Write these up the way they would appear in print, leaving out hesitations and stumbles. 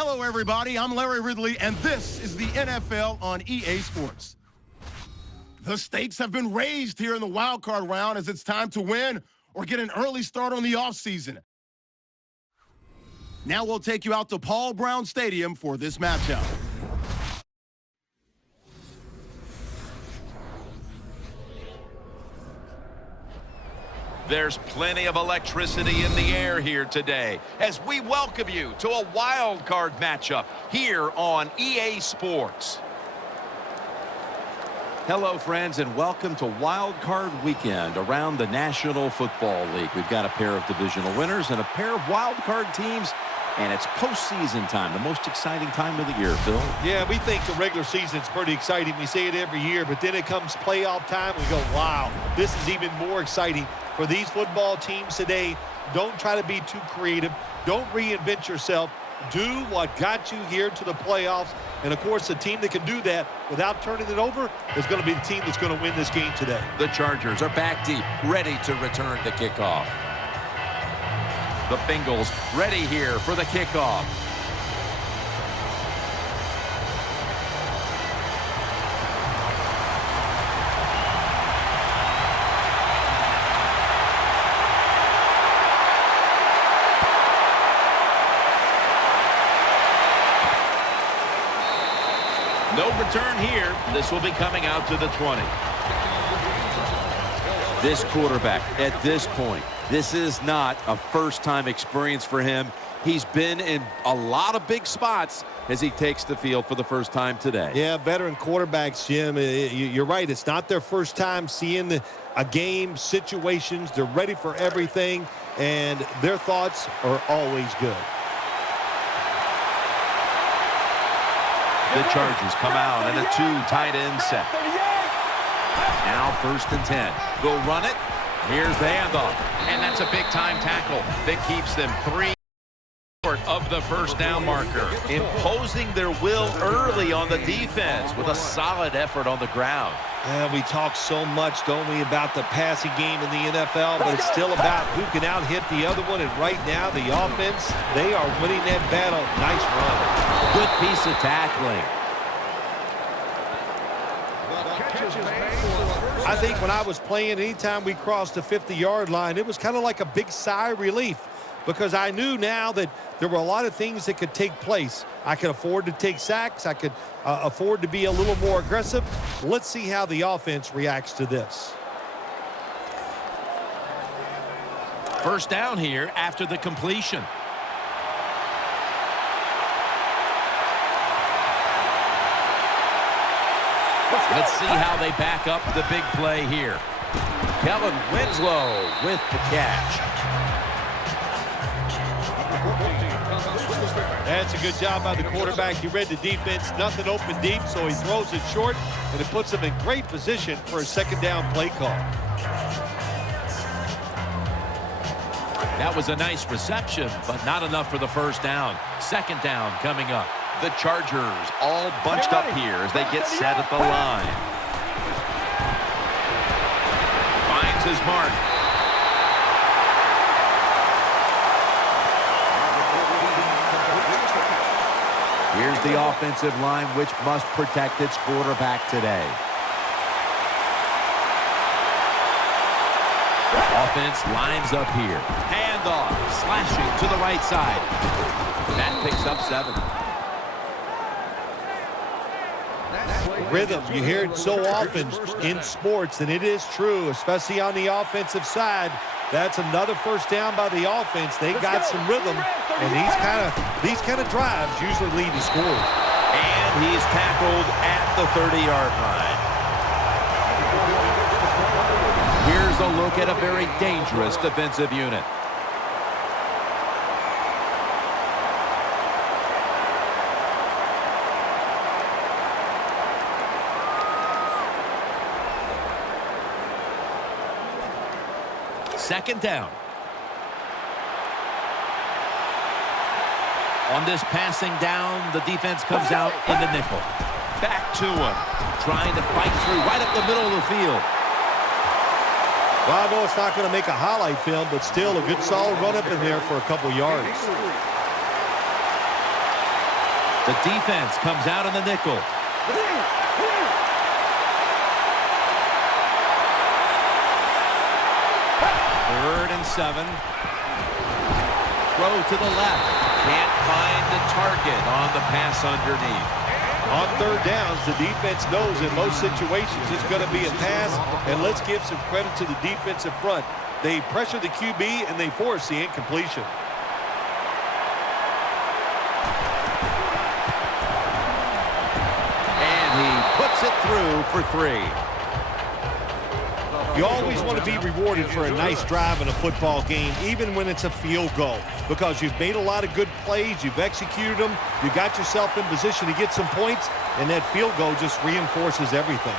Hello, everybody. I'm Larry Ridley, and this is the NFL on EA Sports. The stakes have been raised here in the wild card round as it's time to win or get an early start on the offseason. Now we'll take you out to Paul Brown Stadium for this matchup. There's plenty of electricity in the air here today as we welcome you to a wild card matchup here on EA Sports. Hello, friends, and welcome to Wild Card Weekend around the National Football League. We've got a pair of divisional winners and a pair of wild card teams, and it's postseason time, the most exciting time of the year, Phil. Yeah, we think the regular season's pretty exciting. We say it every year, but then it comes playoff time. We go, wow, this is even more exciting for these football teams today. Don't try to be too creative. Don't reinvent yourself. Do what got you here to the playoffs. And, of course, the team that can do that without turning it over is going to be the team that's going to win this game today. The Chargers are back deep, ready to return the kickoff. The Bengals ready here for the kickoff. No return here. This will be coming out to the 20. This quarterback, at this point, this is not a first-time experience for him. He's been in a lot of big spots as he takes the field for the first time today. Yeah, veteran quarterbacks, Jim, you're right. It's not their first time seeing a game, situations. They're ready for everything, and their thoughts are always good. The Chargers come out in a 2 tight end set. Now 1st and 10. They'll run it. Here's the handoff. And that's a big-time tackle that keeps them 3 short of the first down marker. Imposing their will early on the defense with a solid effort on the ground. We talk so much, don't we, about the passing game in the NFL, but it's still about who can out-hit the other one. And right now, the offense, they are winning that battle. Nice run. Good piece of tackling. I think when I was playing, anytime we crossed the 50-yard line, it was kind of like a big sigh of relief because I knew now that there were a lot of things that could take place. I could afford to take sacks. I could afford to be a little more aggressive. Let's see how the offense reacts to this. First down here after the completion. Let's see how they back up the big play here. Kellen Winslow with the catch. That's a good job by the quarterback. He read the defense, nothing open deep, so he throws it short, and it puts him in great position for a second down play call. That was a nice reception, but not enough for the first down. Second down coming up. The Chargers all bunched up here as they get set at the line. Finds his mark. Here's the offensive line, which must protect its quarterback today. Offense lines up here. Handoff, slashing to the right side. That picks up 7. Rhythm, you hear it so often in sports, and it is true, especially on the offensive side. That's another first down by the offense. They got some rhythm, and these kind of drives usually lead to scores. And he's tackled at the 30-yard line. Here's a look at a very dangerous defensive unit. Second down. On this passing down, the defense comes out in the nickel. Back to him. Trying to fight through right up the middle of the field. Well, I know it's not going to make a highlight film, but still a good solid run up in there for a couple yards. The defense comes out in the nickel. Third and 7. Throw to the left. Can't find the target on the pass underneath. On third downs, the defense knows in most situations it's going to be a pass, and let's give some credit to the defensive front. They pressure the QB, and they force the incompletion. And he puts it through for 3. You always want to be rewarded for a nice drive in a football game, even when it's a field goal, because you've made a lot of good plays, you've executed them, you got yourself in position to get some points, and that field goal just reinforces everything.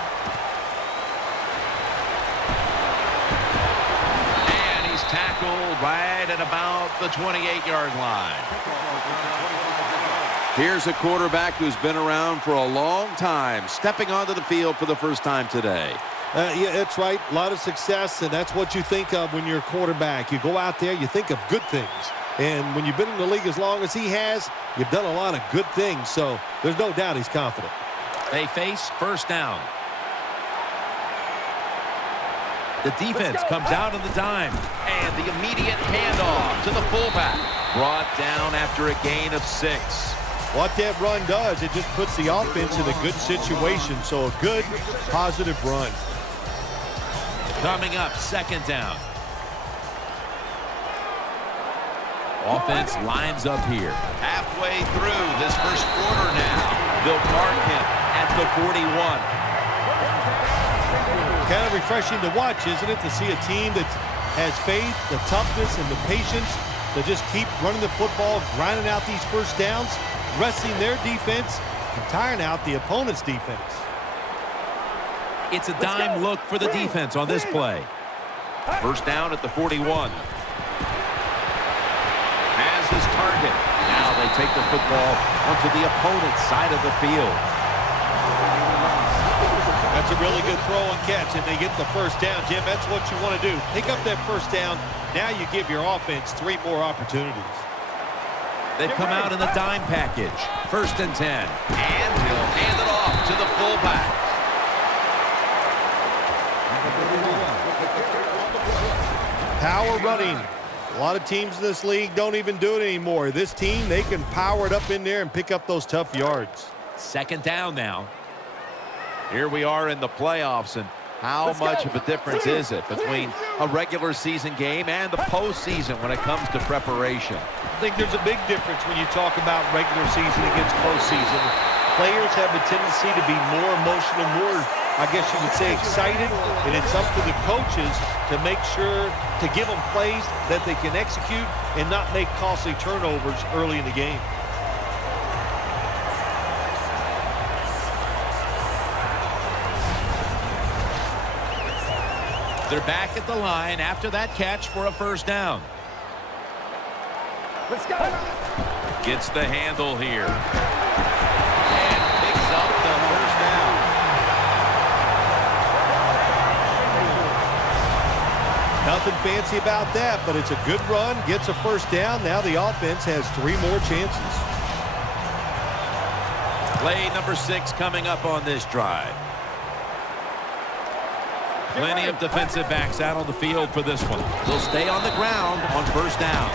And he's tackled right at about the 28-yard line. Here's a quarterback who's been around for a long time, stepping onto the field for the first time today. Yeah, that's right. A lot of success, and that's what you think of when you're a quarterback. You go out there, you think of good things. And when you've been in the league as long as he has, you've done a lot of good things. So there's no doubt he's confident. They face first down. The defense comes out on the dime. And the immediate handoff to the fullback. Brought down after a gain of 6. What that run does, it just puts the offense in a good situation. So a good, positive run. Coming up, second down. Offense lines up here. Halfway through this first quarter now. They'll mark him at the 41. Kind of refreshing to watch, isn't it, to see a team that has faith, the toughness, and the patience to just keep running the football, grinding out these first downs, resting their defense, and tiring out the opponent's defense. It's a dime look for the defense on this play. First down at the 41. Has his target. Now they take the football onto the opponent's side of the field. That's a really good throw and catch, and they get the first down. Jim, that's what you want to do. Pick up that first down. Now you give your offense 3 more opportunities. They've come out in the dime package. First and 10. And he'll hand it off to the fullback. Power running. A lot of teams in this league don't even do it anymore. This team, they can power it up in there and pick up those tough yards. Second down now. Here we are in the playoffs, and how much of a difference is it between a regular season game and the postseason when it comes to preparation? I think there's a big difference when you talk about regular season against postseason. Players have a tendency to be more emotional, more, I guess you would say, excited, and it's up to the coaches to make sure to give them plays that they can execute and not make costly turnovers early in the game. They're back at the line after that catch for a first down. Let's go. Gets the handle here. And picks up the first down. Nothing fancy about that, but it's a good run, gets a first down. Now the offense has 3 more chances. Play number 6 coming up on this drive. Plenty of defensive backs out on the field for this one. They'll stay on the ground on first down.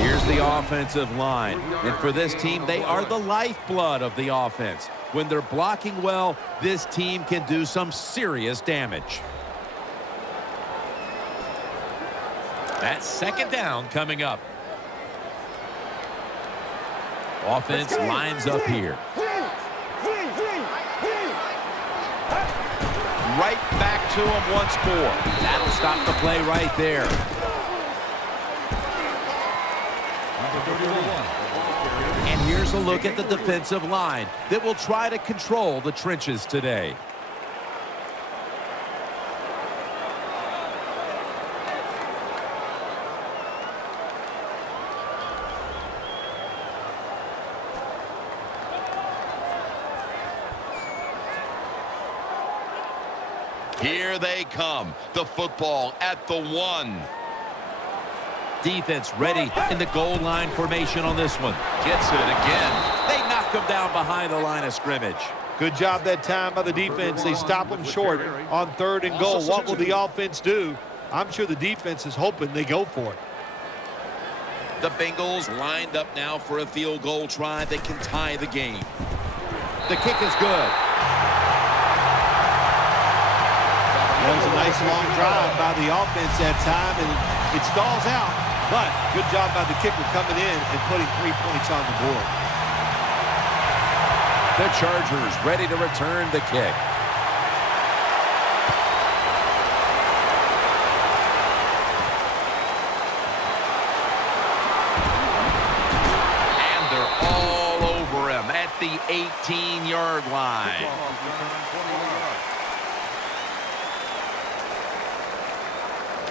Here's the offensive line. And for this team, they are the lifeblood of the offense. When they're blocking well, this team can do some serious damage. That's second down coming up. Offense lines up here. Right back to him once more. That'll stop the play right there. And here's a look at the defensive line that will try to control the trenches today. Here they come. The football at the 1. Defense ready in the goal line formation on this one. Gets it again. They knock him down behind the line of scrimmage. Good job that time by the defense. They stop them short on 3rd and goal. What will the offense do? I'm sure the defense is hoping they go for it. The Bengals lined up now for a field goal try that can tie the game. The kick is good. That was a nice long drive by the offense that time, and it stalls out. But good job by the kicker coming in and putting 3 points on the board. The Chargers ready to return the kick. And they're all over him at the 18-yard line.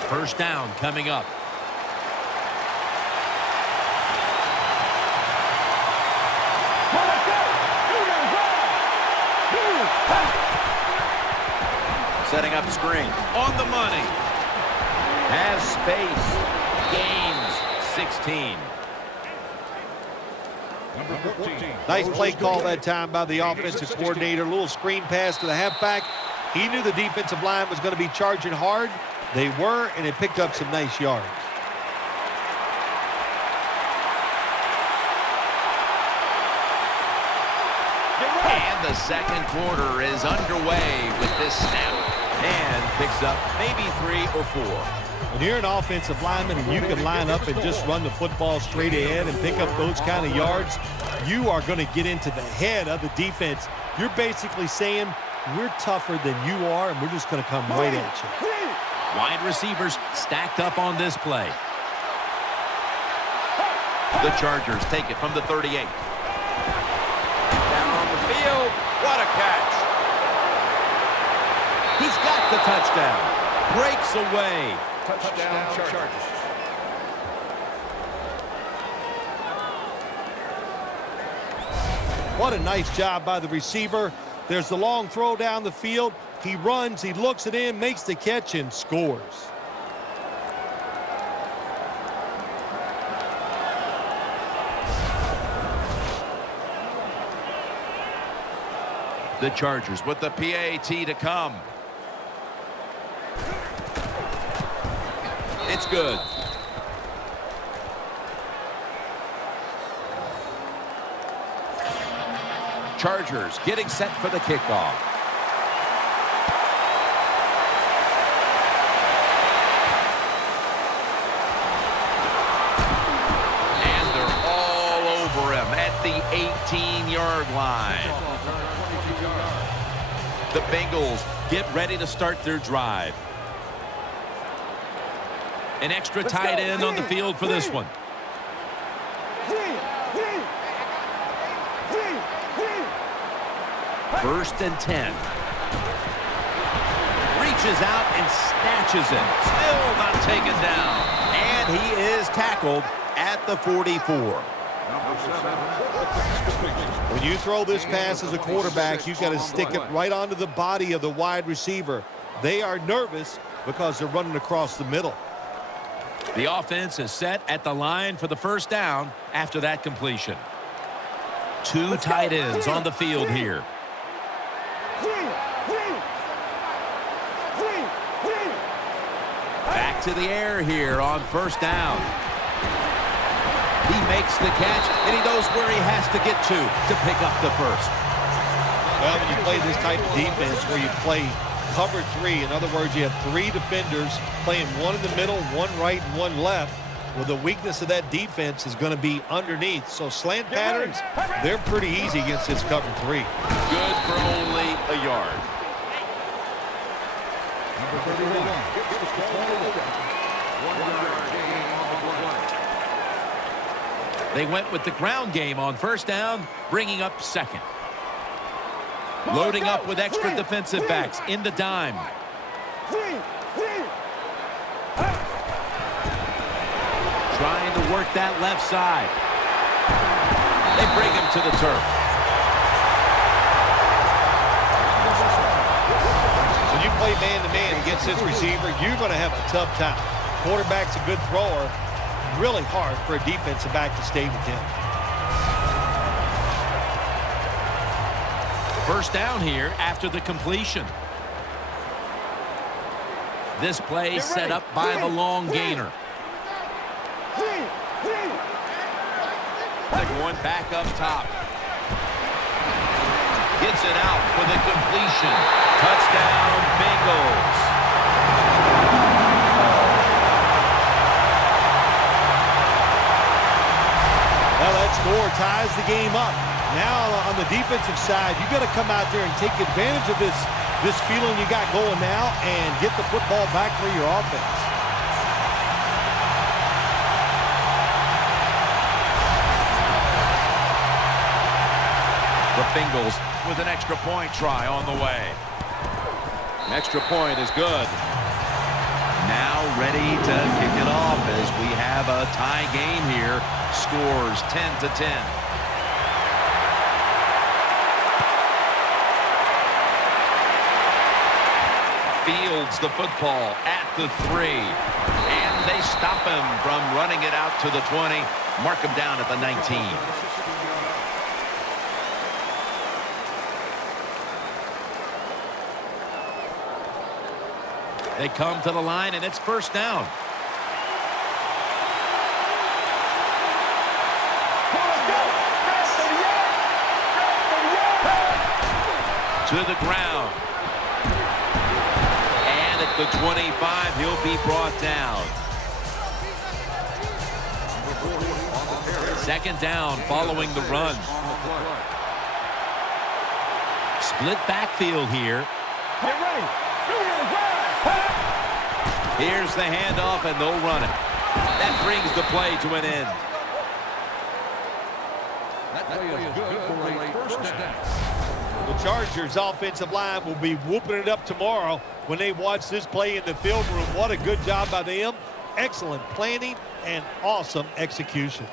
First down coming up. Setting up screen. On the money. Has space. Gains 16. Number 14. Nice play call that time by the offensive coordinator. A little screen pass to the halfback. He knew the defensive line was going to be charging hard. They were, and it picked up some nice yards. And the second quarter is underway with this snap. And picks up maybe 3 or 4. When you're an offensive lineman and you can line up and just run the football straight ahead and pick up those kind of yards, you are going to get into the head of the defense. You're basically saying, we're tougher than you are, and we're just going to come right at you. Wide receivers stacked up on this play. The Chargers take it from the 38. Down the field. What a catch. He's got the touchdown. Breaks away. Touchdown Chargers. What a nice job by the receiver. There's the long throw down the field. He runs, he looks it in, makes the catch, and scores. The Chargers with the PAT to come. It's good. Chargers getting set for the kickoff. And they're all over him at the 18-yard line. The Bengals get ready to start their drive. An extra tight end on the field for this one. First and 10. Reaches out and snatches it. Still not taken down. And he is tackled at the 44. When you throw this pass as a quarterback, you've got to stick it right onto the body of the wide receiver. They are nervous because they're running across the middle. The offense is set at the line for the first down after that completion. Two tight ends on the field here. Back to the air here on first down. He makes the catch, and he knows where he has to get to pick up the first. Well, when you play this type of defense where you play cover 3, in other words, you have 3 defenders playing one in the middle, one right, and one left. Well, the weakness of that defense is going to be underneath. So slant patterns, they're pretty easy against this cover 3. Good for only a yard. Number 31. They went with the ground game on first down, bringing up second. Loading up with extra defensive backs in the dime. Trying to work that left side. They bring him to the turf. When you play man-to-man against this receiver, you're going to have a tough time. Quarterback's a good thrower. really hard for a defensive back to stay with him. First down here after the completion. This play set up by the long gainer. They're going back up top. Gets it out for the completion. Touchdown, Bengals. Well, that score ties the game up. Now on the defensive side, you got to come out there and take advantage of this feeling you got going now and get the football back for your offense. The Bengals with an extra point try on the way. An extra point is good. Now ready to kick it off as we have a tie game here. Scores 10-10. Fields the football at the 3. And they stop him from running it out to the 20. Mark him down at the 19. They come to the line, and it's first down. To the ground. And at the 25, he'll be brought down. Second down following the run. Split backfield here. Get ready. Here's the handoff, and they'll run it. That brings the play to an end. That play is good for a first down. The Chargers offensive line will be whooping it up tomorrow when they watch this play in the film room. What a good job by them. Excellent planning and awesome execution.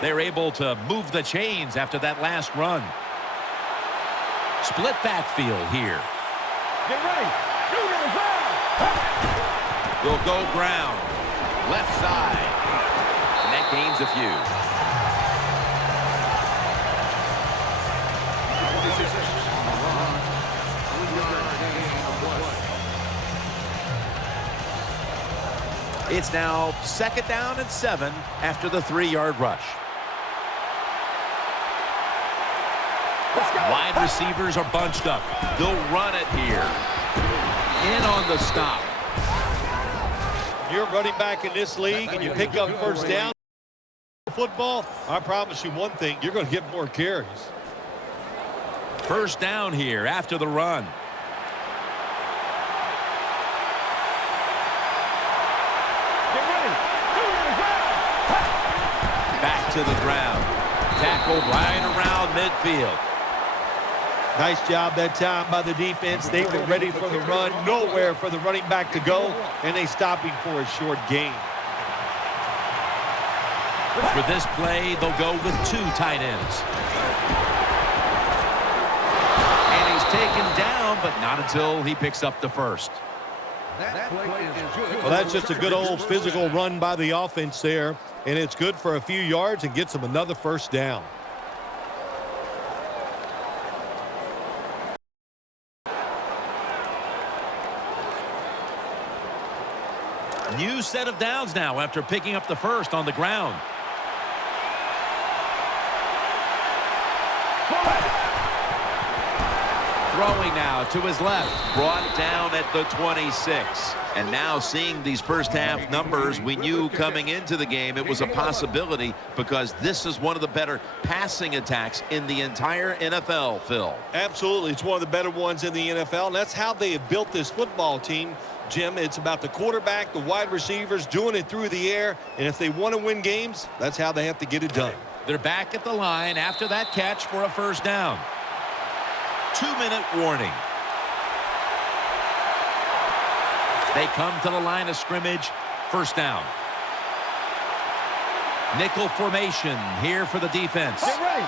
They're able to move the chains after that last run. Split backfield here. Get ready. They'll go ground. Left side. And that gains a few. It's now second down and 7 after the 3-yard rush. Wide receivers are bunched up. They'll run it here. In on the stop. You're running back in this league and you pick up first down football, I promise you one thing, you're going to get more carries. First down here after the run. Back to the ground. Tackled right around midfield. Nice job that time by the defense. They were ready for the run. Nowhere for the running back to go, and they stopped him for a short gain. For this play, they'll go with 2 tight ends. And he's taken down, but not until he picks up the first. Well, that's just a good old physical run by the offense there, and it's good for a few yards and gets them another first down. New set of downs now after picking up the first on the ground. Throwing now to his left. Brought down at the 26. And now seeing these first half numbers, we knew coming into the game it was a possibility because this is one of the better passing attacks in the entire NFL, Phil. Absolutely. It's one of the better ones in the NFL, and that's how they have built this football team. Jim, it's about the quarterback, the wide receivers doing it through the air, and if they want to win games, that's how they have to get it done. They're back at the line after that catch for a first down. 2-minute warning. They come to the line of scrimmage. First down. Nickel formation here for the defense. Get ready.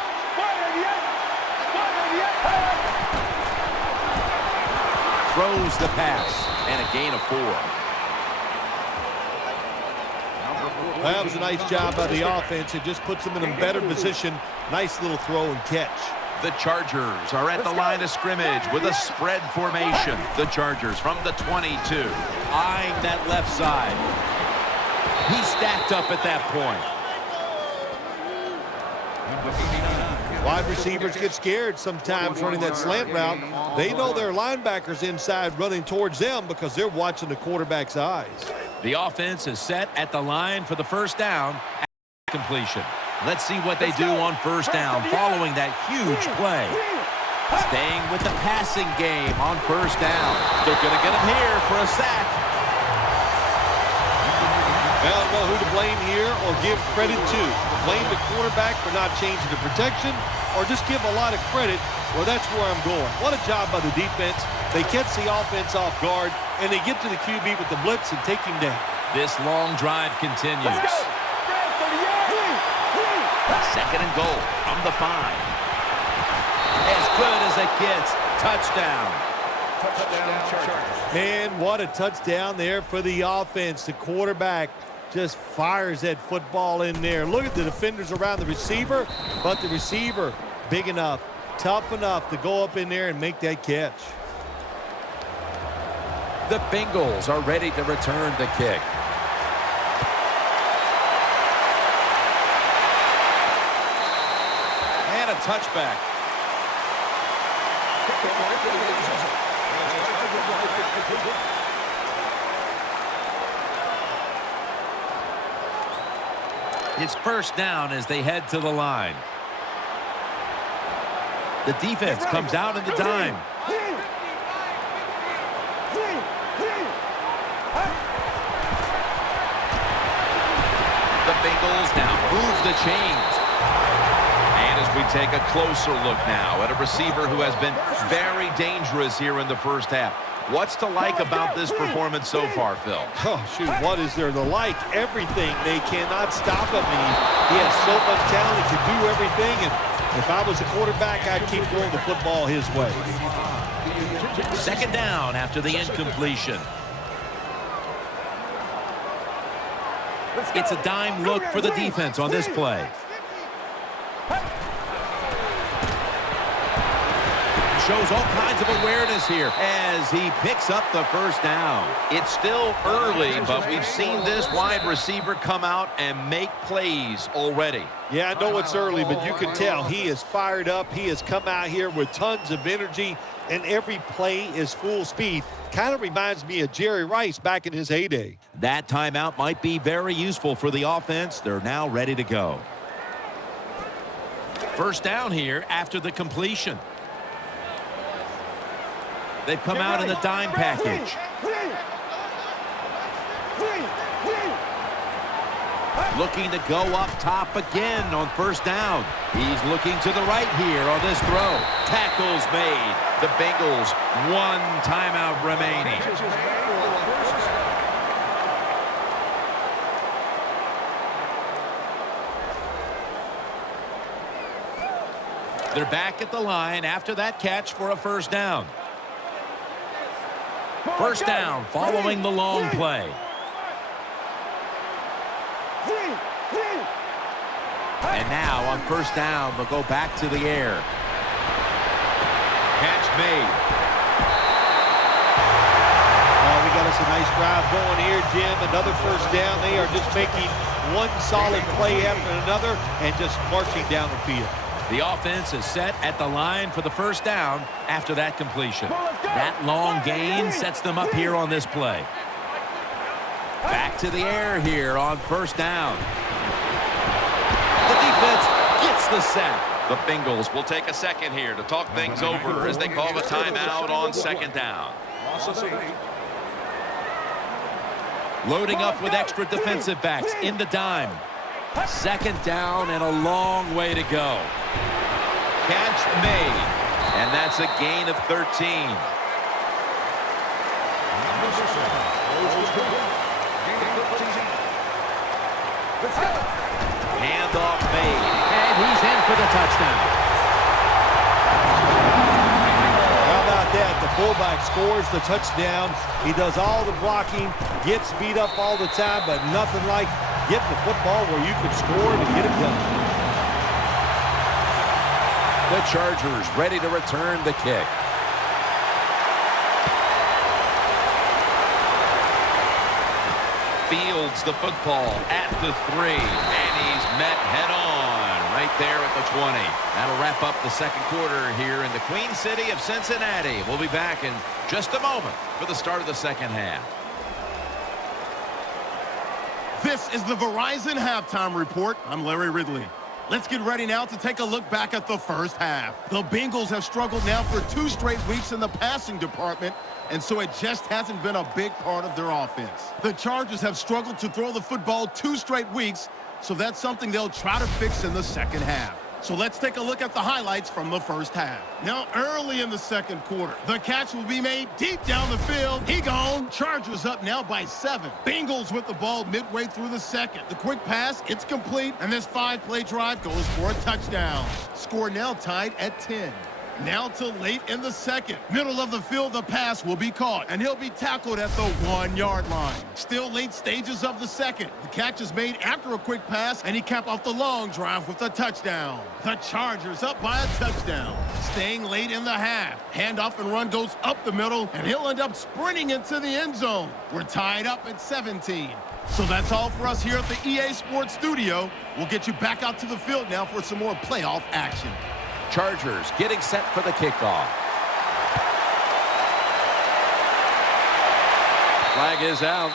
Throws the pass and a gain of 4. Well, that was a nice job by the offense. It just puts them in a better position. Nice little throw and catch. The Chargers are at the line of scrimmage with a spread formation. The Chargers from the 22, eyeing that left side. He's stacked up at that point. Wide receivers get scared sometimes running that slant route. They know their linebackers inside running towards them because they're watching the quarterback's eyes. The offense is set at the line for the first down at completion. Let's see what they do on first down following that huge play. Staying with the passing game on first down. They're going to get him here for a sack. I don't know who to blame here or give credit to. Blame the quarterback for not changing the protection or just give a lot of credit. Well, that's where I'm going. What a job by the defense. They catch the offense off guard, and they get to the QB with the blitz and take him down. This long drive continues. Second and goal from the 5. As good as it gets. Touchdown. Touchdown, Chargers. Man, what a touchdown there for the offense. The quarterback just fires that football in there. Look at the defenders around the receiver, but the receiver big enough, tough enough to go up in there and make that catch. The Bengals are ready to return the kick. And a touchback. It's first down as they head to the line. The defense comes out in the dime. The Bengals now move the chains. And as we take a closer look now at a receiver who has been very dangerous here in the first half. What's to like about this performance so far, Phil? Oh, shoot, what is there to like? Everything. They cannot stop him. He has so much talent. He can do everything. And if I was a quarterback, I'd keep throwing the football his way. Second down after the incompletion. It's a dime look for the defense on this play. Shows all kinds of awareness here as he picks up the first down. It's still early, but we've seen this wide receiver come out and make plays already. Yeah, I know it's early, but you can tell he is fired up. He has come out here with tons of energy, and every play is full speed. Kind of reminds me of Jerry Rice back in his heyday. That timeout might be very useful for the offense. They're now ready to go. First down here after the completion. They've come out in the dime package. Looking to go up top again on first down. He's looking to the right here on this throw. Tackles made. The Bengals, one timeout remaining. They're back at the line after that catch for a first down. First down following the long play. And now on first down, they'll go back to the air. Catch made. Well, we got us a nice drive going here, Jim. Another first down. They are just making one solid play after another and just marching down the field. The offense is set at the line for the first down after that completion. That long gain sets them up here on this play. Back to the air here on first down. The defense gets the sack. The Bengals will take a second here to talk things over as they call a timeout on second down. Loading up with extra defensive backs in the dime. Second down and a long way to go. Catch made. And that's a gain of 13. Handoff made. And he's in for the touchdown. How about that? The fullback scores the touchdown. He does all the blocking, gets beat up all the time, but nothing like getting the football where you can score and get it done. The Chargers ready to return the kick. Fields the football at the 3, and he's met head-on right there at the 20. That'll wrap up the second quarter here in the Queen City of Cincinnati. We'll be back in just a moment for the start of the second half. This is the Verizon Halftime Report. I'm Larry Ridley. Let's get ready now to take a look back at the first half. The Bengals have struggled now for 2 straight weeks in the passing department, and so it just hasn't been a big part of their offense. The Chargers have struggled to throw the football 2 straight weeks, so that's something they'll try to fix in the second half. So let's take a look at the highlights from the first half. Now, early in the second quarter, the catch will be made deep down the field. He gone. Chargers up now by 7. Bengals with the ball midway through the second. The quick pass, it's complete, and this 5-play drive goes for a touchdown. Score now tied at 10. Now to late in the second. Middle of the field, the pass will be caught, and he'll be tackled at the 1-yard line. Still late stages of the second. The catch is made after a quick pass, and he capped off the long drive with a touchdown. The Chargers up by a touchdown. Staying late in the half. Handoff and run goes up the middle, and he'll end up sprinting into the end zone. We're tied up at 17. So that's all for us here at the EA Sports Studio. We'll get you back out to the field now for some more playoff action. Chargers getting set for the kickoff. Flag is out.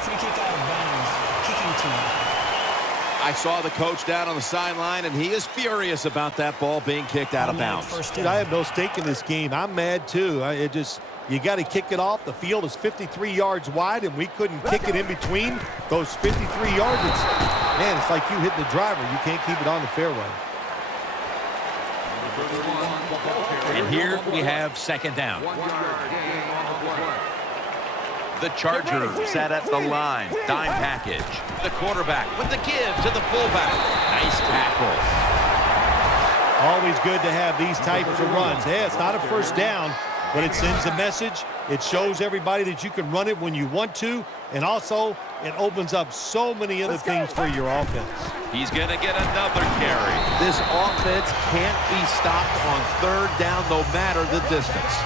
Free kick out of bounds. Kicking team. I saw the coach down on the sideline, and he is furious about that ball being kicked out of bounds. Dude, I have no stake in this game. I'm mad, too. You got to kick it off. The field is 53 yards wide, and we couldn't kick it in between those 53 yards. Man, it's like you hitting the driver. You can't keep it on the fairway. And here we have second down. The Chargers set at the line. Dime package. The quarterback with the give to the fullback. Nice tackle. Always good to have these types of runs. Hey, it's not a first down, but it sends a message. It shows everybody that you can run it when you want to, and also it opens up so many other things for your offense. He's going to get another carry. This offense can't be stopped on third down no matter the distance.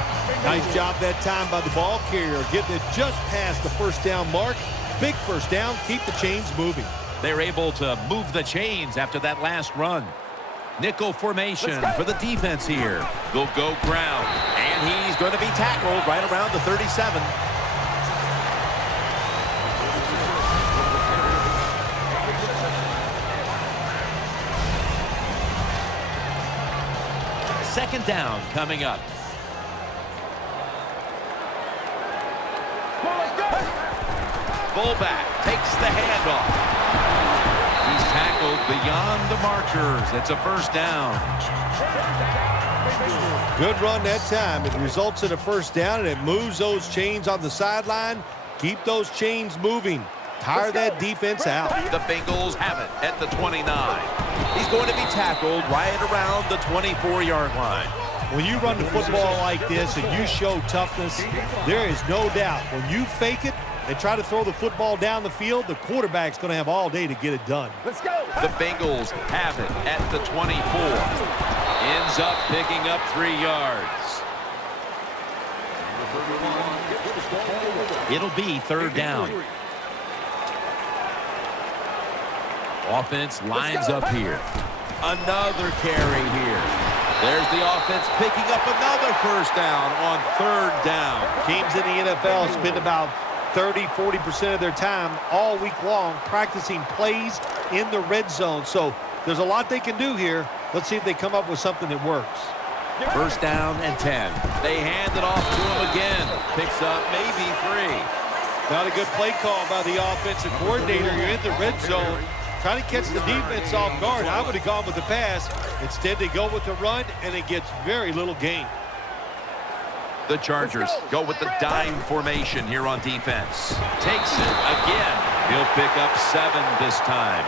Nice job that time by the ball carrier, getting it just past the first down mark. Big first down, keep the chains moving. They're able to move the chains after that last run. Nickel formation for the defense here. They'll go ground, and he's going to be tackled right around the 37. Second down coming up. Fullback takes the handoff. He's tackled beyond the markers. It's a first down. Good run that time. It results in a first down, and it moves those chains on the sideline. Keep those chains moving. Tire that defense out. The Bengals have it at the 29. He's going to be tackled right around the 24-yard line. When you run the football like this and you show toughness, there is no doubt when you fake it and try to throw the football down the field, the quarterback's going to have all day to get it done. Let's go. The Bengals have it at the 24. Ends up picking up 3 yards. It'll be third down. Offense lines up here. Another carry here. There's the offense picking up another first down on third down. Teams in the NFL spend about 30-40% of their time all week long practicing plays in the red zone. So there's a lot they can do here. Let's see if they come up with something that works. First down and 10. They hand it off to him again. Picks up maybe 3. Not a good play call by the offensive coordinator. You're in the red zone, trying to catch the defense off guard. I would have gone with the pass. Instead, they go with the run, and it gets very little gain. The Chargers go with the dime formation here on defense. Takes it again. He'll pick up 7 this time.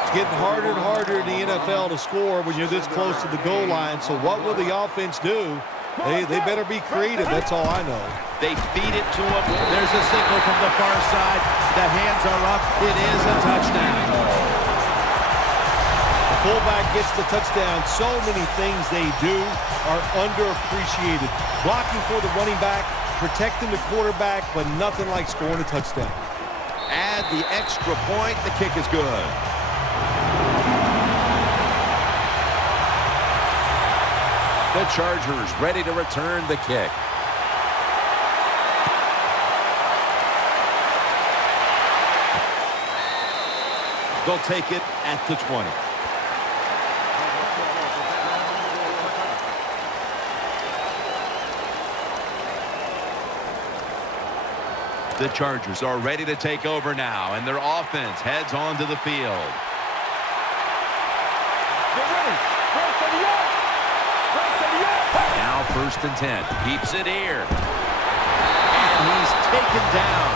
It's getting harder and harder in the NFL to score when you're this close to the goal line. So what will the offense do They better be creative. That's all I know. They feed it to him. There's a signal from the far side. The hands are up. It is a touchdown. The fullback gets the touchdown. So many things they do are underappreciated. Blocking for the running back, protecting the quarterback, but nothing like scoring a touchdown. Add the extra point. The kick is good. The Chargers ready to return the kick. They'll take it at the 20. The Chargers are ready to take over now, and their offense heads onto the field. Now 1st and 10. Keeps it here. And he's taken down.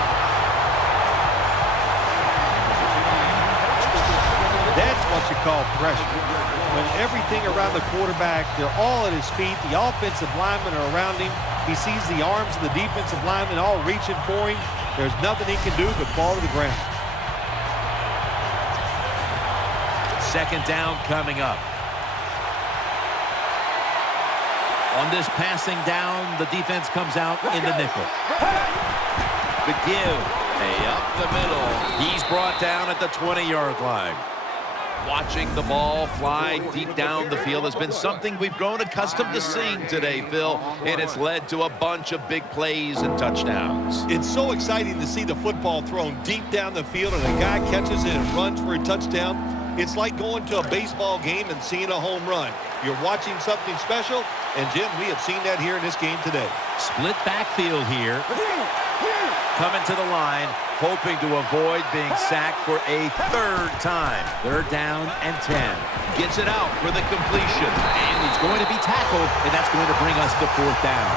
That's what you call pressure. When everything around the quarterback, they're all at his feet. The offensive linemen are around him. He sees the arms of the defensive linemen all reaching for him. There's nothing he can do but fall to the ground. 2nd down coming up. On this passing down, the defense comes out in the nickel. The give. Up the middle. He's brought down at the 20-yard line. Watching the ball fly deep down the field has been something we've grown accustomed to seeing today, Phil, and it's led to a bunch of big plays and touchdowns. It's so exciting to see the football thrown deep down the field and a guy catches it and runs for a touchdown. It's like going to a baseball game and seeing a home run. You're watching something special, and Jim, we have seen that here in this game today. Split backfield here. Coming to the line, hoping to avoid being sacked for a 3rd time. 3rd down and 10. Gets it out for the completion. And he's going to be tackled, and that's going to bring us to 4th down.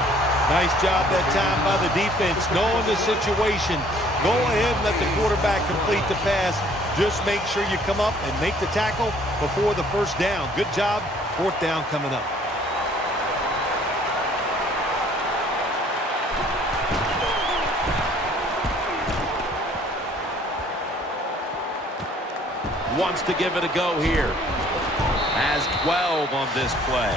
Nice job that time by the defense, knowing the situation. Go ahead and let the quarterback complete the pass. Just make sure you come up and make the tackle before the 1st down. Good job. 4th down coming up. Wants to give it a go here. Has 12 on this play.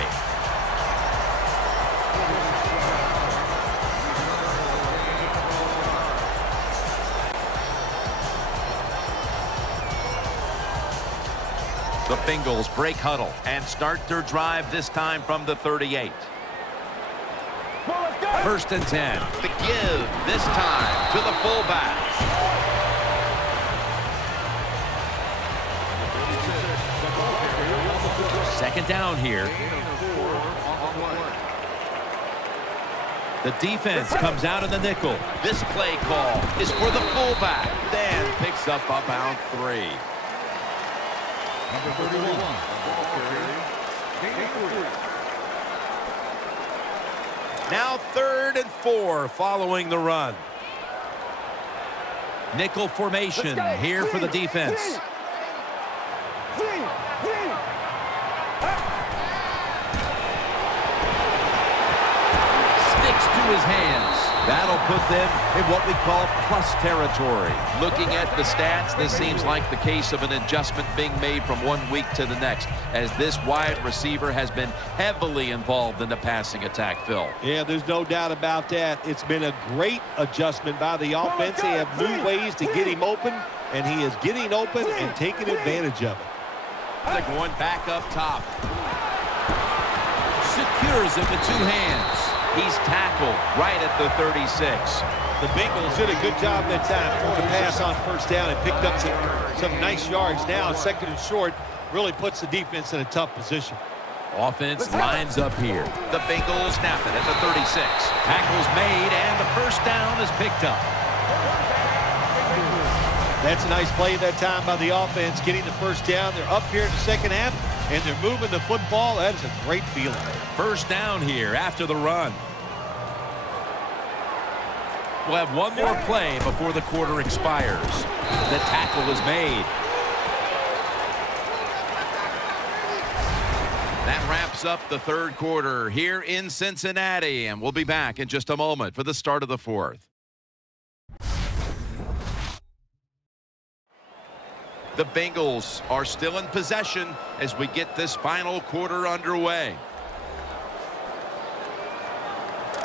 The Bengals break huddle and start their drive this time from the 38. 1st and 10. The give this time to the fullback. Second down here. The defense comes out in the nickel. This play call is for the fullback. Then picks up about 3. Number 31. Now 3rd and 4 following the run. Nickel formation here for the defense. His hands. That'll put them in what we call plus territory. Looking at the stats, this seems like the case of an adjustment being made from one week to the next, as this wide receiver has been heavily involved in the passing attack, Phil. Yeah, there's no doubt about that. It's been a great adjustment by the offense. They have new ways to get him open, and he is getting open and taking advantage of it. They're going back up top. Secures it with 2 hands. He's tackled right at the 36. The Bengals did a good job that time. Threw the pass on 1st down and picked up some nice yards. Now 2nd and short really puts the defense in a tough position. Offense lines up here. The Bengals snap it at the 36. Tackle's made, and the 1st down is picked up. That's a nice play that time by the offense, getting the 1st down. They're up here in the 2nd half, and they're moving the football. That is a great feeling. 1st down here after the run. We'll have one more play before the quarter expires. The tackle is made. That wraps up the third quarter here in Cincinnati, and we'll be back in just a moment for the start of the fourth. The Bengals are still in possession as we get this final quarter underway.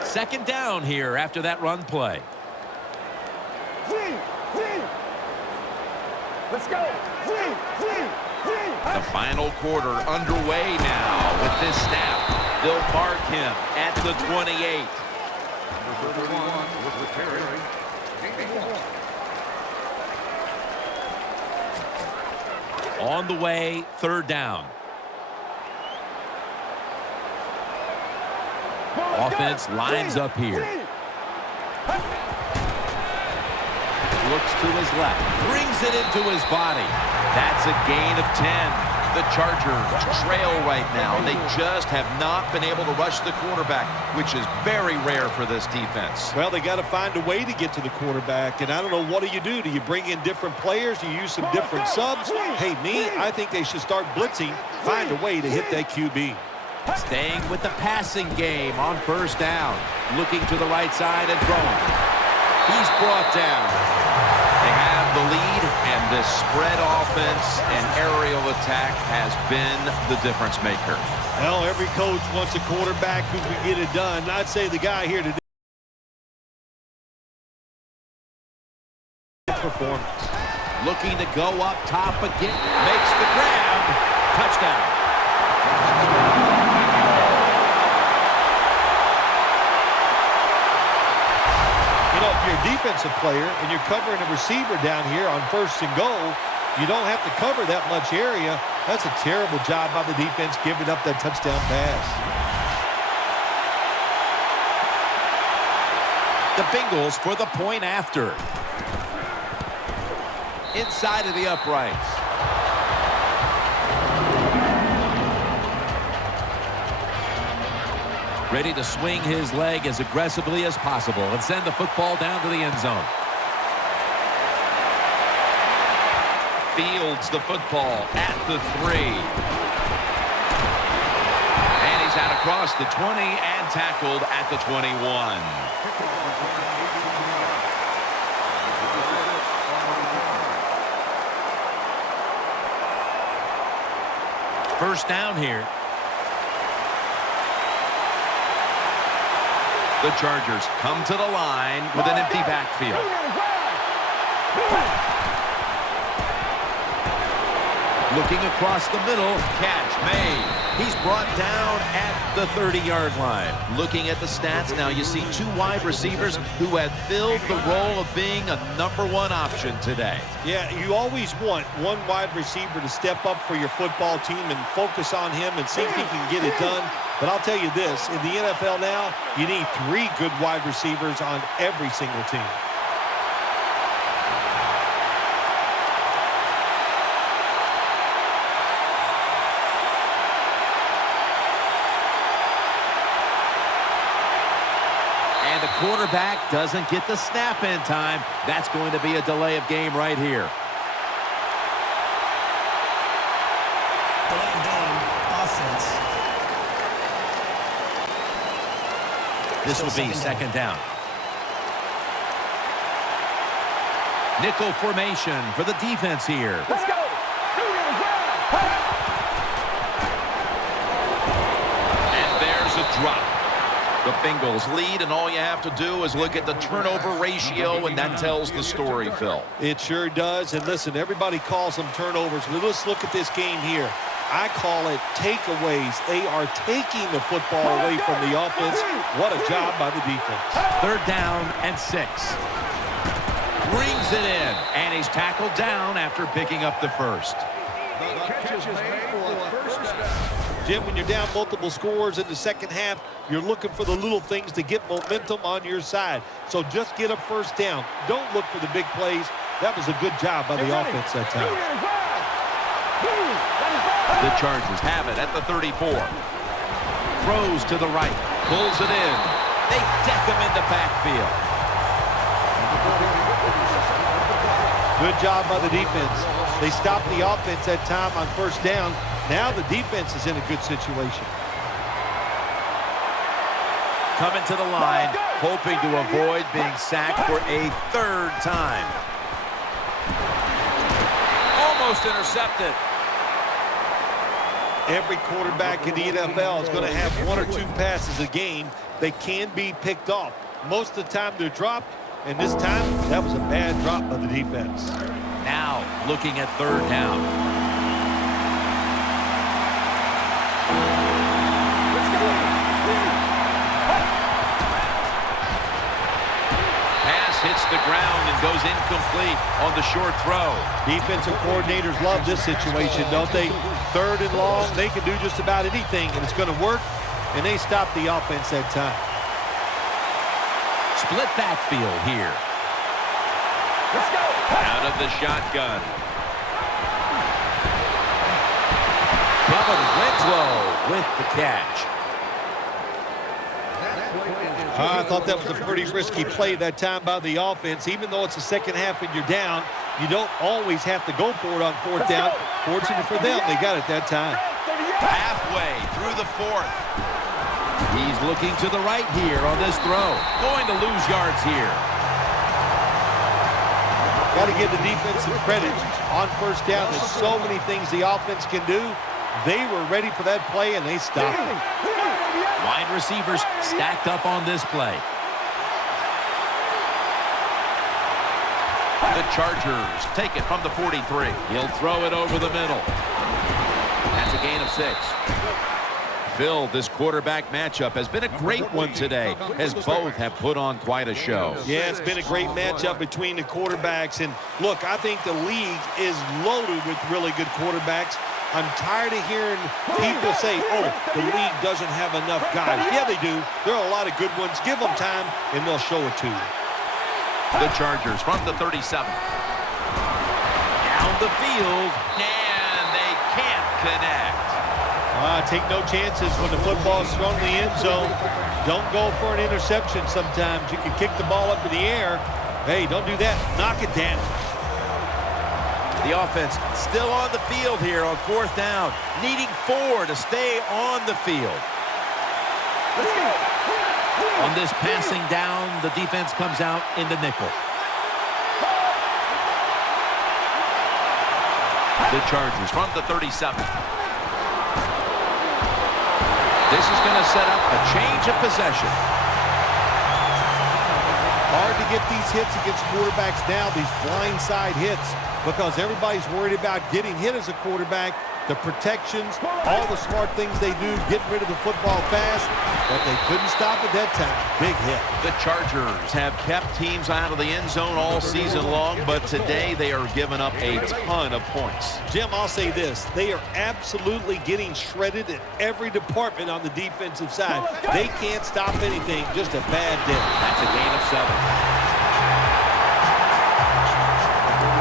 Second down here after that run play. Let's go. The final quarter underway now with this snap. They'll mark him at the 28. On the way, third down. Offense lines up here. Looks to his left, brings it into his body. That's a gain of 10. The Chargers trail right now, and they just have not been able to rush the quarterback, which is very rare for this defense. Well, they got to find a way to get to the quarterback, and I don't know, what do? Do you bring in different players? Do you use some different subs? Hey, I think they should start blitzing, find a way to hit that QB. Staying with the passing game on first down. Looking to the right side and throwing. He's brought down. They have the lead, and this spread offense and aerial attack has been the difference maker. Well, every coach wants a quarterback who can get it done. I'd say the guy here today. Performance. Looking to go up top again. Makes the grab. Touchdown. You know, if you're a defensive player and you're covering a receiver down here on first and goal, you don't have to cover that much area. That's a terrible job by the defense giving up that touchdown pass. The Bengals for the point after. Inside of the uprights. Ready to swing his leg as aggressively as possible and send the football down to the end zone. Fields the football at the 3. And he's out across the 20 and tackled at the 21. First down here. The Chargers come to the line with an empty backfield. Looking across the middle, catch made. He's brought down at the 30-yard line. Looking at the stats now, you see two wide receivers who have filled the role of being a #1 option today. Yeah, you always want one wide receiver to step up for your football team and focus on him and see if he can get it done. But I'll tell you this, in the NFL now, you need 3 good wide receivers on every single team. And the quarterback doesn't get the snap in time. That's going to be a delay of game right here. Delay of game, offense. This will be second down. Nickel formation for the defense here. Let's go. And there's a drop. The Bengals lead, and all you have to do is look at the turnover ratio, and that tells the story, Phil. It sure does. And listen, everybody calls them turnovers. But let's look at this game here. I call it takeaways. They are taking the football away from the offense. What a job by the defense. Third down and 6. Brings it in, and he's tackled down after picking up the first. Jim, when you're down multiple scores in the second half, you're looking for the little things to get momentum on your side. So just get a first down. Don't look for the big plays. That was a good job by the offense that time. The Chargers have it at the 34. Throws to the right. Pulls it in. They deck him in the backfield. Good job by the defense. They stopped the offense that time on first down. Now the defense is in a good situation. Coming to the line, hoping to avoid being sacked for a third time. Almost intercepted. Every quarterback in the NFL is going to have 1 or 2 passes a game. They can be picked off. Most of the time they're dropped, and this time that was a bad drop by the defense. Now looking at third down. Pass hits the ground and goes incomplete on the short throw. Defensive coordinators love this situation, don't they? Third and long, they can do just about anything, and it's going to work, and they stop the offense that time. Split backfield here. Let's go. Out of the shotgun. Kevin Winslow with the catch. I thought that was a pretty risky play that time by the offense. Even though it's the second half and you're down, you don't always have to go for it on fourth down. Fortunate for them, they got it that time. Halfway through the fourth. He's looking to the right here on this throw. Going to lose yards here. Got to give the defense some credit on first down. There's so many things the offense can do. They were ready for that play, and they stopped it. Wide receivers stacked up on this play. The Chargers take it from the 43. He'll throw it over the middle. That's a gain of 6. Phil, this quarterback matchup has been a great one today, as both have put on quite a show. Yeah, it's been a great matchup between the quarterbacks. And look, I think the league is loaded with really good quarterbacks. I'm tired of hearing people say, oh, the league doesn't have enough guys. Yeah, they do. There are a lot of good ones. Give them time, and they'll show it to you. The Chargers from the 37. Down the field, and they can't connect. Take no chances when the football is thrown in the end zone. Don't go for an interception sometimes. You can kick the ball up in the air. Hey, don't do that. Knock it down. The offense still on the field here on fourth down, needing 4 to stay on the field. On this passing down, the defense comes out in the nickel. The Chargers from the 37. This is going to set up a change of possession. Hard to get these hits against quarterbacks now, these blindside hits, because everybody's worried about getting hit as a quarterback, the protections, all the smart things they do, getting rid of the football fast, but they couldn't stop it that time. Big hit. The Chargers have kept teams out of the end zone all season long, but today they are giving up a ton of points. Jim, I'll say this. They are absolutely getting shredded in every department on the defensive side. They can't stop anything, just a bad day. That's a gain of 7.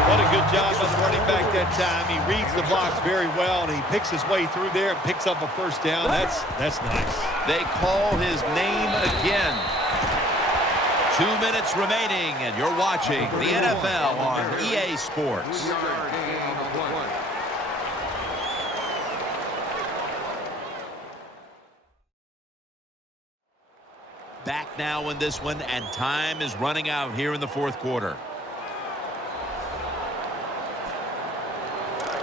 What a good job by the running back that time. He reads the blocks very well, and he picks his way through there and picks up a first down. That's nice. They call his name again. 2 minutes remaining, and you're watching the NFL on EA Sports. Back now in this one, and time is running out here in the fourth quarter.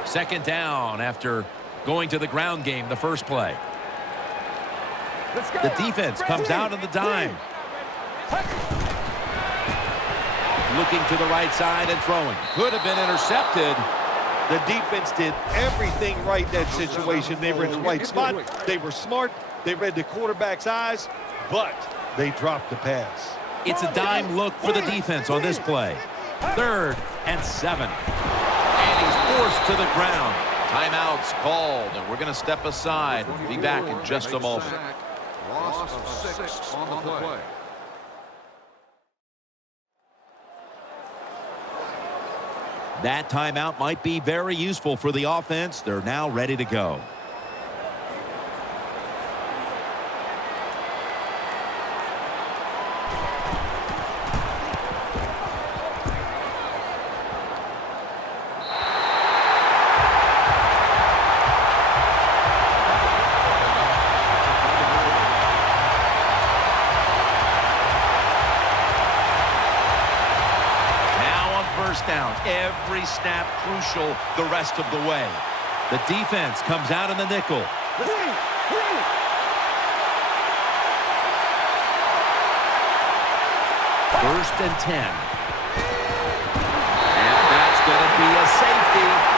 Second down after going to the ground game the first play. The defense comes out on the dime. Looking to the right side and throwing. Could have been intercepted. The defense did everything right in that situation. They were in the right spot. They were smart. They read the quarterback's eyes, but they dropped the pass. It's a dime look for the defense on this play. 3rd and 7. And he's forced to the ground. Timeout's called, and we're going to step aside. Be back in just a moment. Loss of 6 on the play. That timeout might be very useful for the offense. They're now ready to go. first down. Every snap crucial the rest of the way. The defense comes out in the nickel. First and 10. And that's going to be a safety.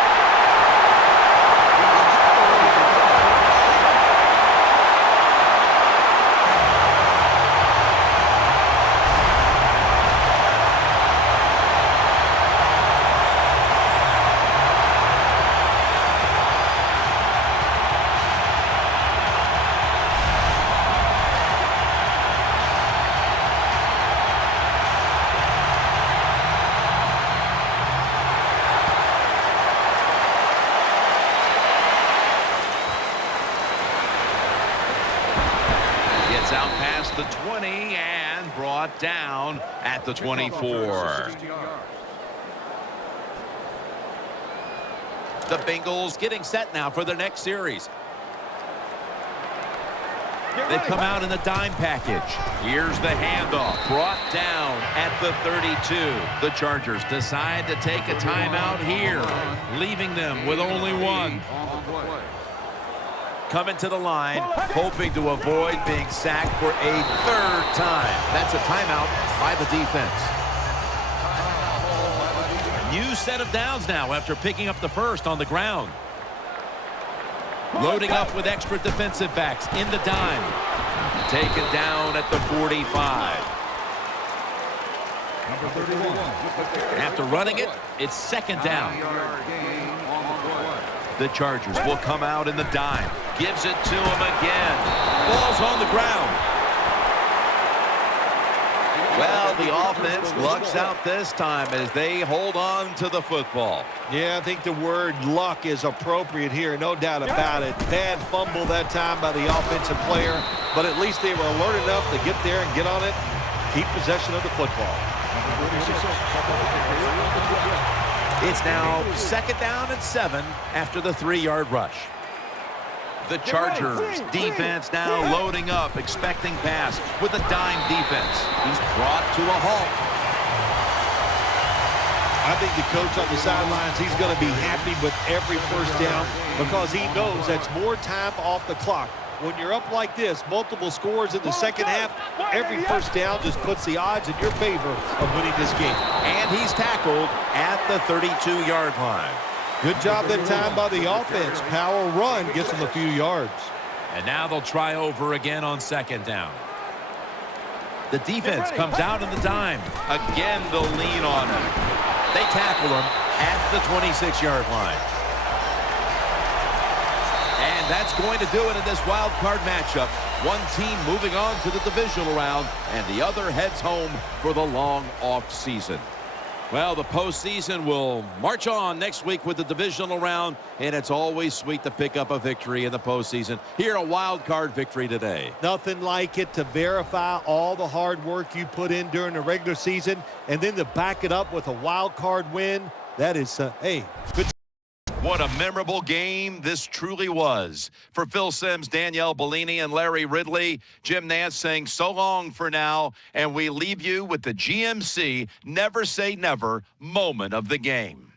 Out past the 20 and brought down at the 24. The Bengals getting set now for their next series. They come out in the dime package. Here's the handoff, brought down at the 32. The Chargers decide to take a timeout here, leaving them with only one. Coming to the line, hoping to avoid being sacked for a third time. That's a timeout by the defense. New set of downs now after picking up the first on the ground. Loading up with extra defensive backs in the dime. Taken down at the 45. Number 31. After running it, it's second down. The Chargers will come out in the dime. Gives it to him again. Ball's on the ground. Well, the offense lucks out this time as they hold on to the football. Yeah, I think the word luck is appropriate here, no doubt about it. Bad fumble that time by the offensive player, but at least they were alert enough to get there and get on it, keep possession of the football. It's now second down and 7 after the 3-yard rush. The Chargers defense now loading up, expecting pass with a dime defense. He's brought to a halt. I think the coach on the sidelines, he's going to be happy with every first down because he knows that's more time off the clock. When you're up like this, multiple scores in the second half, every first down just puts the odds in your favor of winning this game. And he's tackled at the 32-yard line. Good job that time by the offense. Power run gets them a few yards. And now they'll try over again on second down. The defense comes out in the dime. Again, they'll lean on him. They tackle him at the 26-yard line. And that's going to do it in this wild card matchup. One team moving on to the divisional round, and the other heads home for the long off season. Well, the postseason will march on next week with the divisional round, and it's always sweet to pick up a victory in the postseason. Here, a wild card victory today. Nothing like it to verify all the hard work you put in during the regular season, and then to back it up with a wild card win. That is, hey, good. What a memorable game this truly was. For Phil Simms, Danielle Bellini, and Larry Ridley, Jim Nantz saying so long for now, and we leave you with the GMC Never Say Never moment of the game.